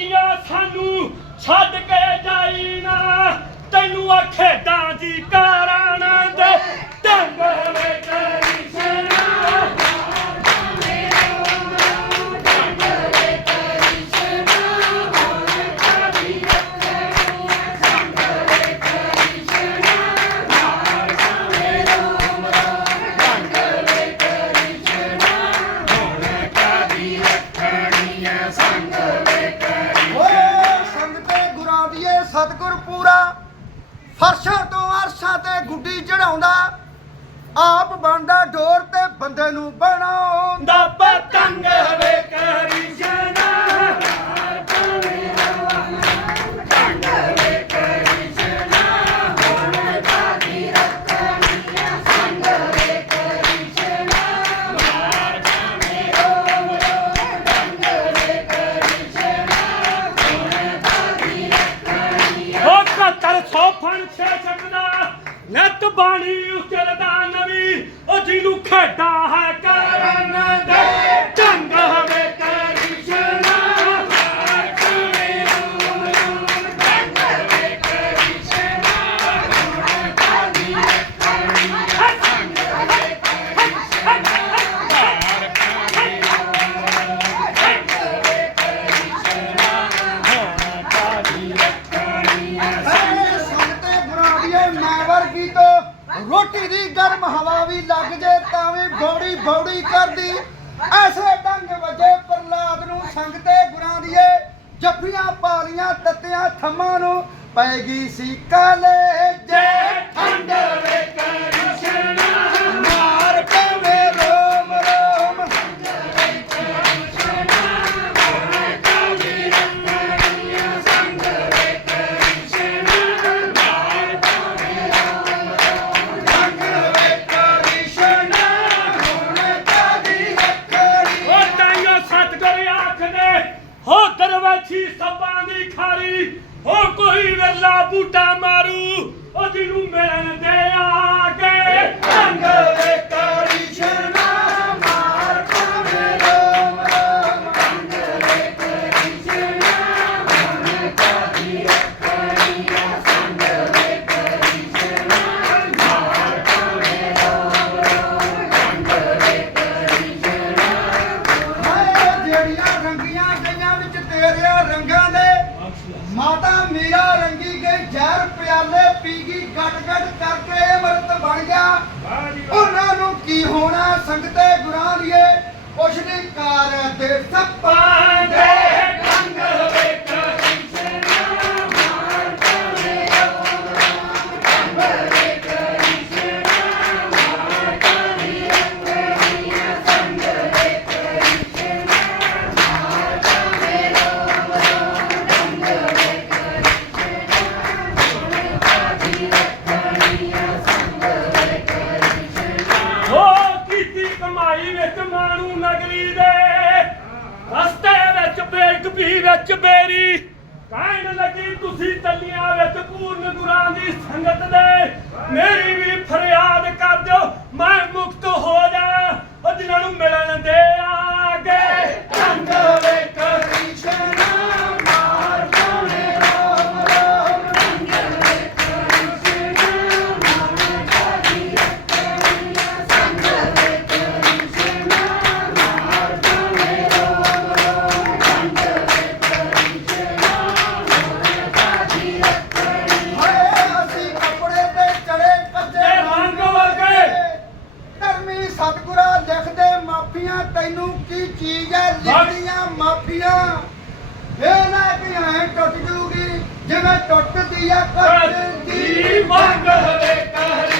ਬੇਟੀਆਂ ਸਾਨੂੰ ਛੱਡ ਕੇ ਜਾਈ ਨਾ। ਤੈਨੂੰ ਆਖੇ ਦੀ ਕਾਰਾ ਫਰਸ਼ਾਂ ਤੋਂ ਅਰਸ਼ਾਂ ਤੇ ਗੁੱਡੀ ਚੜਾਉਂਦਾ। ਆਪ ਬਣਦਾ ਡੋਰ ਤੇ ਬੰਦੇ ਨੂੰ ਬਣਾਉਂਦਾ। ਨੱਤ ਬਾਣੀ ਉਚਰਦਾ ਨਵੀਂ ਉਹ ਜਿਹਨੂੰ ਖੇਡਾਂ ਰੋਟੀ ਦੀ ਗਰਮ ਹਵਾ ਵੀ ਲੱਗ ਜੇ ਤਾਂ ਵੀ ਬੌੜੀ ਬੌੜੀ ਕਰਦੀ। ਐਸੇ ਡੰਗ ਵਜੇ ਪ੍ਰਲਾਦ ਨੂੰ ਸੰਗਤੇ ਗੁਰਾਂ ਦੀਏ, ਜੱਫੀਆਂ ਪਾਲੀਆਂ ਤੱਤਿਆਂ ਥੰਮਾਂ ਨੂੰ, ਪੈ ਸੀ ਕਾਲੇ ਜੇ ਕੋਈ ਵਿਰਲਾ ਬੂਟਾ ਮਾਰੂ, ਉਹ ਜਿਹਨੂੰ ਮਿਲਣ ਦੇ ਆਗੇ ਢੰਗ ਵੇ ਕਰੀ ਜਨਾ ਜਿਹੜੀਆਂ ਰੰਗੀਆਂ ਗਈਆਂ ਵਿੱਚ ਤੇਰਿਆਂ ਰੰਗ ਮਾਤਾ ਮੀਰਾ ਰੰਗੀ ਗਈ ਜ਼ਹਿਰ ਪਿਆਲੇ ਪੀ ਗਈ ਗਟ ਗਟ ਕਰਕੇ ਅਮਰਤ ਬਣ ਗਿਆ। ਉਹਨਾਂ ਨੂੰ ਕੀ ਹੋਣਾ ਸੰਗਤੇ ਗੁਰਾਂ ਦੀਏ ਪੁੱਛਦੀ ਕਾਰ ਤੇ ਸੱਪਾਂ ਦੇ ਮਾਣੂ ਦੇ। ਰਸਤੇ ਵਿੱਚ ਬੇਕ ਵੀ ਵਿੱਚ ਬੇਰੀ। ਕਹਿਣ ਲੱਗੀ, ਤੁਸੀਂ ਤੱਲੀਆਂ ਵਿੱਚ ਪੂਰਨ ਗੁਰਾਂ ਦੀ ਸੰਗਤ ਦੇ। ਮੇਰੀ ਵੀ ਫਰਿਆਦ ਕਰ ਦਿਓ। ਮੈਂ ਮੁਕਤ ਮਾਫੀਆਂ ਤੈਨੂੰ ਕੀ ਚੀਜ਼ ਹੈ ਲਿਖਣੀਆਂ ਮਾਫੀਆਂ। ਇਹ ਨਾ ਕਿ ਐ ਟੁੱਟ ਜੂਗੀ ਜਿਵੇਂ ਟੁੱਟਦੀ ਕੱਟ ਦੀ ਮੰਗ ਹਵੇ ਕਰੀ